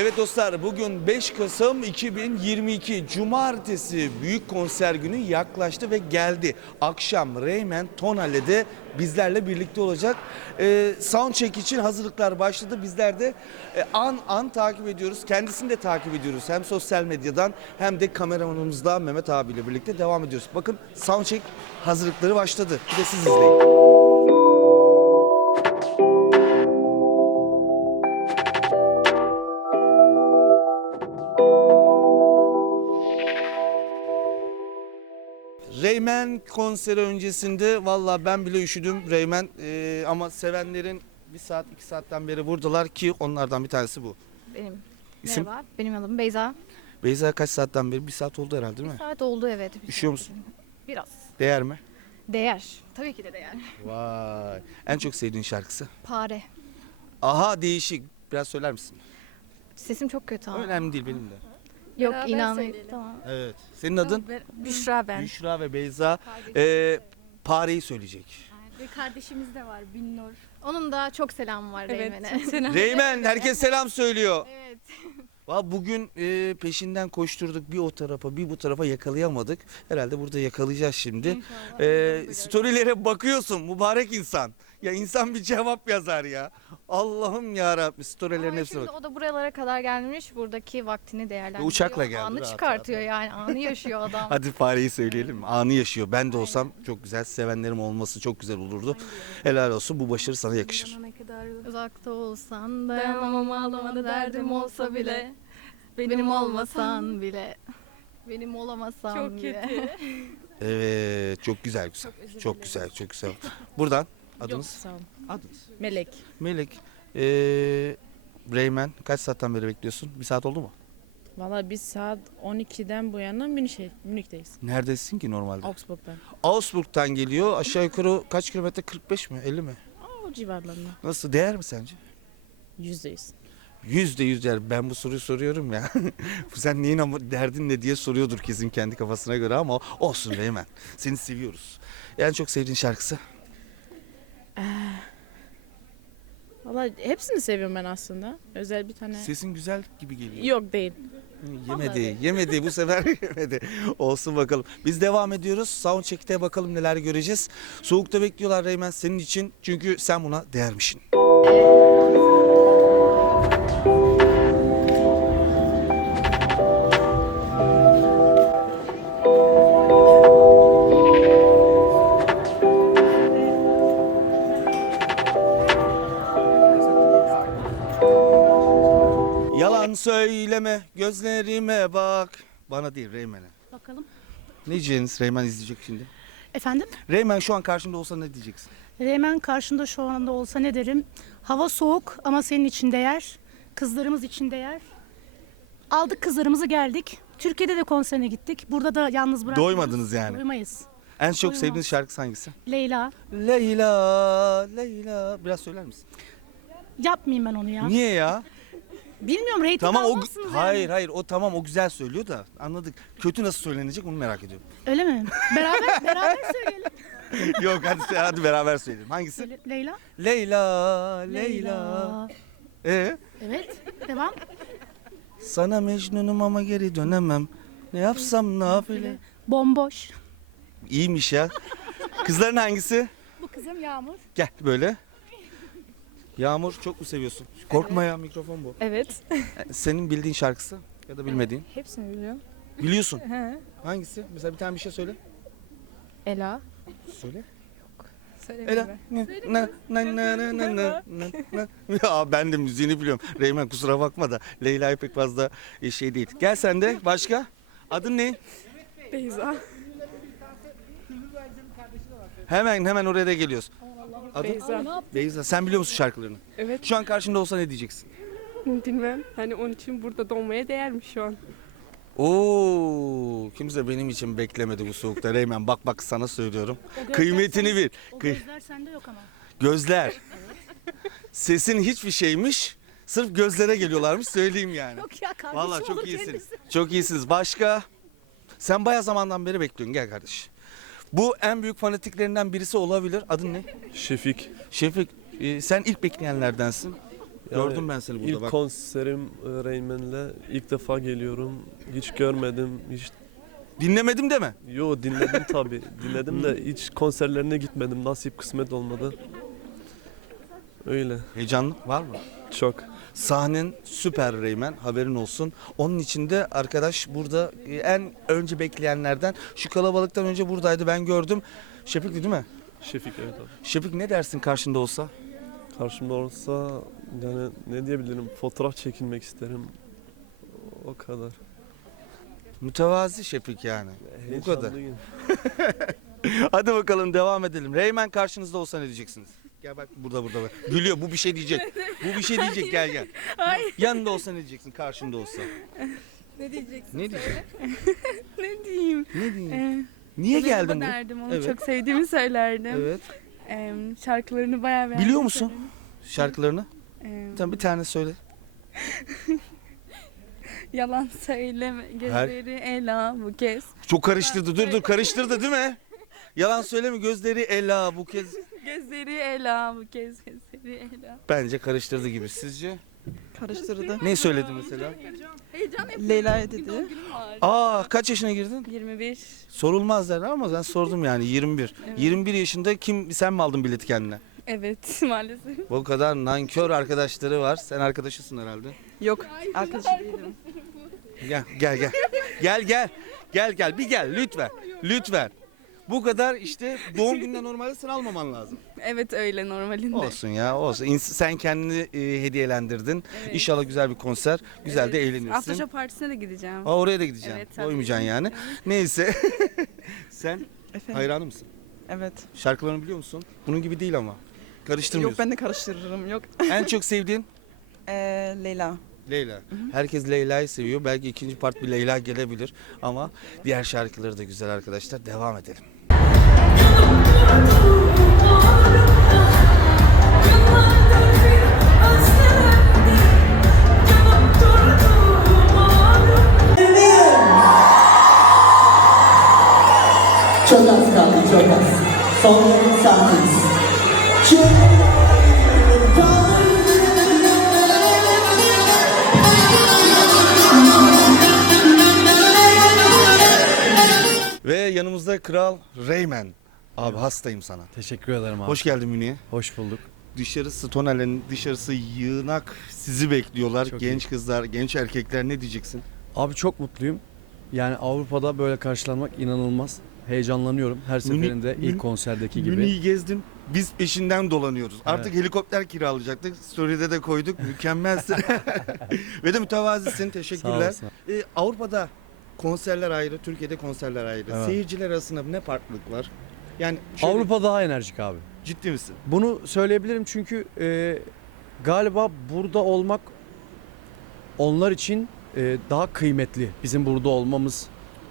Evet dostlar bugün 5 Kasım 2022 Cumartesi büyük konser günü yaklaştı ve geldi. Akşam Reymen Tonale'de bizlerle birlikte olacak. Ee, soundcheck için hazırlıklar başladı. Bizler de e, an an takip ediyoruz. Kendisini de takip ediyoruz. Hem sosyal medyadan hem de kameramanımızla Mehmet abiyle birlikte devam ediyoruz. Bakın soundcheck hazırlıkları başladı. Bir de siz izleyin. Reymen konseri öncesinde valla ben bile üşüdüm Reymen Ee, ama sevenlerin bir saat iki saatten beri buradalar ki onlardan bir tanesi bu. Benim. İsim? Merhaba, benim adım Beyza. Beyza kaç saatten beri? Bir saat oldu herhalde değil mi? Saat oldu evet. bir Üşüyor saat. musun? Biraz. Değer mi? Değer. Tabii ki de değer. Vay. En çok sevdiğin şarkısı? Pare. Aha değişik. Biraz söyler misin? Sesim çok kötü ama. Önemli değil benim de. Yok Beraber söyleyelim. Tamam. Evet. Senin adın? Büşra ben. Büşra ve Beyza. Ee, Pare'yi söyleyecek. Ve kardeşimiz de var Binnur. Onun da çok selamı var Evet. Reymen'e. Selam. Reymen herkes selam söylüyor. evet. Valla bugün e, peşinden koşturduk bir o tarafa bir bu tarafa yakalayamadık. Herhalde burada yakalayacağız şimdi. E, storylere bakıyorsun mübarek insan. Ya insan bir cevap yazar ya. Allah'ım ya Rabbi storylerin Ama hepsine şimdi bak. o da buralara kadar gelmiş. Buradaki vaktini değerlendiriyor. Uçakla geldi, Anı rahat çıkartıyor yani. Anı yaşıyor adam. Hadi fareyi söyleyelim. Anı yaşıyor. Ben de olsam çok güzel sevenlerim olması çok güzel olurdu. Helal olsun bu başarı sana yakışır. Ne kadar Uzakta olsan dayanamam dayanamam ağlamada derdim olsa bile. Benim olmasan bile. Benim olamasan Çok bile. kötü. Evet çok güzel güzel. Çok güzel çok güzel. Buradan adınız? Yok sağ olun. Adınız. Melek. Melek. Ee, Reymen kaç saatten beri bekliyorsun? Bir saat oldu mu? Valla biz saat 12'den bu yana Münih, Münih'teyiz. Neredesin ki normalde? Augsburg'dan. Augsburg'dan geliyor. Aşağı yukarı kaç kilometre? 45 mi? 50 mi? O civarlarında. Nasıl? Değer mi sence? Yüzdeyiz. Yüzde yüz değer. Ben bu soruyu soruyorum ya. Sen neyin ama derdin ne diye soruyordur kesin kendi kafasına göre ama olsun Reymen. Seni seviyoruz. En çok sevdiğin şarkısı? Valla hepsini seviyorum ben aslında. Özel bir tane. Sesin güzel gibi geliyor. Yok değil. Yemedi, yemedi bu sefer yemedi. Olsun bakalım. Biz devam ediyoruz. Soundcheck'te bakalım neler göreceğiz. Soğukta bekliyorlar Reymen senin için. Çünkü sen buna değermişsin. Bana değil Reymen'e. Bakalım. Ne diyeceksiniz? Reymen izleyecek şimdi. Efendim? Reymen şu an karşında olsa ne diyeceksin? Reymen karşında şu anda olsa ne derim? Hava soğuk ama senin için değer. Kızlarımız için değer. Aldık kızlarımızı geldik. Türkiye'de de konserine gittik. Burada da yalnız bırakmayız. Doymadınız yani. Doymayız. En çok Doyamam. sevdiğiniz şarkısı hangisi? Leyla. Leyla, Leyla. Biraz söyler misin? Yapmayayım ben onu ya. Niye ya? Bilmiyorum reyting Tamam o almazsınız yani. hayır hayır o tamam o güzel söylüyor da anladık. Kötü nasıl söylenecek onu merak ediyorum. Öyle mi? Beraber beraber söyleyelim. Yok hadi hadi beraber söyleyelim. Hangisi? Söyle- Leyla. Leyla, Leyla. Ee? Evet. Devam. Sana Mecnun'um ama geri dönemem. Ne yapsam nafile. Bomboş. İyiymiş ya. Kızların hangisi? Bu kızım Yağmur. Gel böyle. Yağmur çok mu seviyorsun? Korkma ya mikrofon bu. Evet. Senin bildiğin şarkısı ya da bilmediğin. Hepsini biliyorum. Biliyorsun. Hangisi? Mesela bir tane bir şey söyle. Ela. Söyle. Söylemiyorum. Ela. Na na na na na na na na. Ya ben de müziğini biliyorum. Reymen kusura bakma da Leyla pek fazla e, şey değil. Gel sen de başka. Adın ne? Beyza. Hemen hemen oraya da geliyoruz. Adın? Beyza. Beyza. Sen biliyor musun şarkılarını? Evet Şu an karşında olsa ne diyeceksin? bilmem. Hani onun için burada donmaya değermiş şu an. Oo, kimse benim için beklemedi bu soğukta Reymen. Bak bak sana söylüyorum. Kıymetini bil. O Kıy- gözler sende yok ama. Gözler. Sesin hiçbir şeymiş. Sırf gözlere geliyorlarmış söyleyeyim yani. Yok ya kardeşim Vallahi çok olur iyisiniz. kendisi. Çok iyisiniz. Başka? Sen baya zamandan beri bekliyorsun. Gel kardeş. Bu en büyük fanatiklerinden birisi olabilir. Adın ne? Şefik. Şefik. e, sen ilk bekleyenlerdensin. Yani Gördüm ben seni burada İlk bak. konserim e, Rayman'le ilk defa geliyorum. Hiç görmedim. Hiç Dinlemedim deme. yo dinledim tabi. Dinledim de hiç konserlerine gitmedim. Nasip kısmet olmadı. Öyle. Heyecanlı var mı? Çok. Sahnen süper Reymen haberin olsun. Onun içinde arkadaş burada e, en önce bekleyenlerden şu kalabalıktan önce buradaydı ben gördüm. Şefik değil mi? Şefik evet abi. Şefik ne dersin karşında olsa? Karşımda olsa yani ne diyebilirim? Fotoğraf çekilmek isterim. O kadar. Mütevazi Şefik yani. Bu kadar. Hadi bakalım devam edelim. Reymen karşınızda olsa ne diyeceksiniz? Gel bak burada burada bak. Gülüyor bu bir şey diyecek. Bu bir şey diyecek gel gel. Yanında olsa ne diyeceksin karşında olsa? Ne diyeceksin? Ne diyeceksin? Ne diyeyim? Ne diyeyim? Ee, Niye geldin? buraya? derdim onu Evet. çok sevdiğimi söylerdim. Evet. Ee, şarkılarını bayağı beğendim. Biliyor musun şarkılarını? Ee, Tamam bir tane söyle. yalan söyleme gözleri ela bu kez. Çok karıştırdı. Dur dur karıştırdı değil mi? Yalan söyleme gözleri Ela bu kez Gözleri ela bu kez gözleri ela. bence karıştırdı gibi. Sizce? Karıştırdı. Ne söyledi mesela? Heyecan yapıyorum. Leyla'ya Bugün dedi. doğum günüm var. Aa kaç yaşına girdin? 21. Sorulmaz derler ama ben sordum yani 21. Evet. 21 yaşında kim sen mi aldın bileti kendine? Evet maalesef. Bu kadar nankör arkadaşları var. Sen arkadaşısın herhalde. Yok. Arkadaşı değilim. Gel gel gel. Gel gel. Gel gel bir gel lütfen. Lütfen. Bu kadar işte doğum gününe normalde sen almaman lazım. Evet öyle normalinde. Olsun ya olsun. İns- Sen kendini e, hediyelendirdin. Evet. İnşallah güzel bir konser. Güzel de eğlenirsin. Aftershow partisine de gideceğim. Aa, oraya da gideceğim. Evet, tabii. Doymayacaksın yani. Neyse. Sen Efendim? hayranı mısın? Evet. Şarkılarını biliyor musun? Bunun gibi değil ama. Yok Karıştırmıyorsun. ben de karıştırırım. Yok. En çok sevdiğin? Ee, Leyla. Leyla. Herkes Leyla'yı seviyor. Belki ikinci part bir Leyla gelebilir. Ama diğer şarkıları da güzel arkadaşlar. Devam edelim. Çok az kaldı, çok az. Son. Çok Ve yanımızda Kral Reymen. Abi hastayım sana. Teşekkür ederim abi. Hoş geldin Münih'e. Hoş bulduk. Dışarısı tonelin dışarısı yığınak sizi bekliyorlar. Çok genç kızlar, genç erkekler ne diyeceksin? Abi çok mutluyum. Yani Avrupa'da böyle karşılanmak inanılmaz. Heyecanlanıyorum her seferinde Münih- ilk konserdeki gibi. Münih'i gezdim. Biz peşinden dolanıyoruz. Artık Evet. helikopter kiralayacaktık. Story'de de koyduk. Mükemmelsin. Ve de mütevazisin. Sağ Teşekkürler. olasın. Ee, Avrupa'da konserler ayrı, Türkiye'de konserler ayrı. Evet. Seyirciler arasında ne farklılık var? Yani şöyle, Avrupa daha enerjik abi. ciddi misin? Bunu söyleyebilirim çünkü e, galiba burada olmak onlar için e, daha kıymetli. Bizim burada olmamız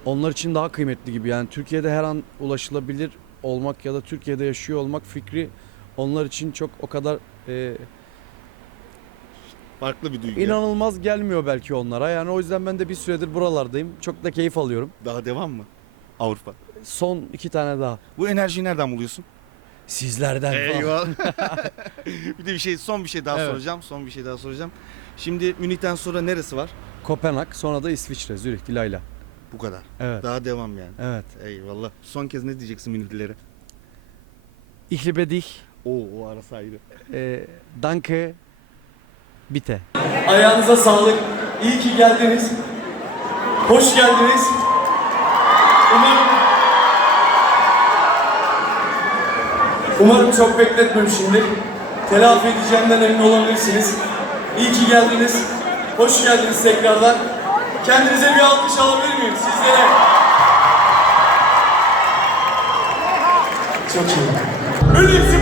onlar için daha kıymetli gibi. Yani Türkiye'de her an ulaşılabilir olmak ya da Türkiye'de yaşıyor olmak fikri onlar için çok o kadar e, Farklı bir duygu. İnanılmaz gelmiyor belki onlara. Yani o yüzden ben de bir süredir buralardayım. Çok da keyif alıyorum. Daha devam mı? Avrupa. Son iki tane daha. Bu enerjiyi nereden buluyorsun? Sizlerden falan. Eyvallah. bir de bir şey, son bir şey daha Evet. soracağım. Son bir şey daha soracağım. Şimdi Münih'ten sonra neresi var? Kopenhag, sonra da İsviçre, Zürih, Dilayla. Bu kadar. Evet. Daha devam yani. Evet. Eyvallah. Son kez ne diyeceksin Münihlilere? Ich liebe dich. Oo, o arası ayrı. E, danke. Bitte. Ayağınıza sağlık. İyi ki geldiniz. Hoş geldiniz. Umarım Umarım çok bekletmemişimdir. Telafi edeceğimden emin olabilirsiniz. İyi ki geldiniz. Hoş geldiniz tekrardan. Kendinize bir alkış alabilir miyim sizlere? Çok iyi. Ölümsüz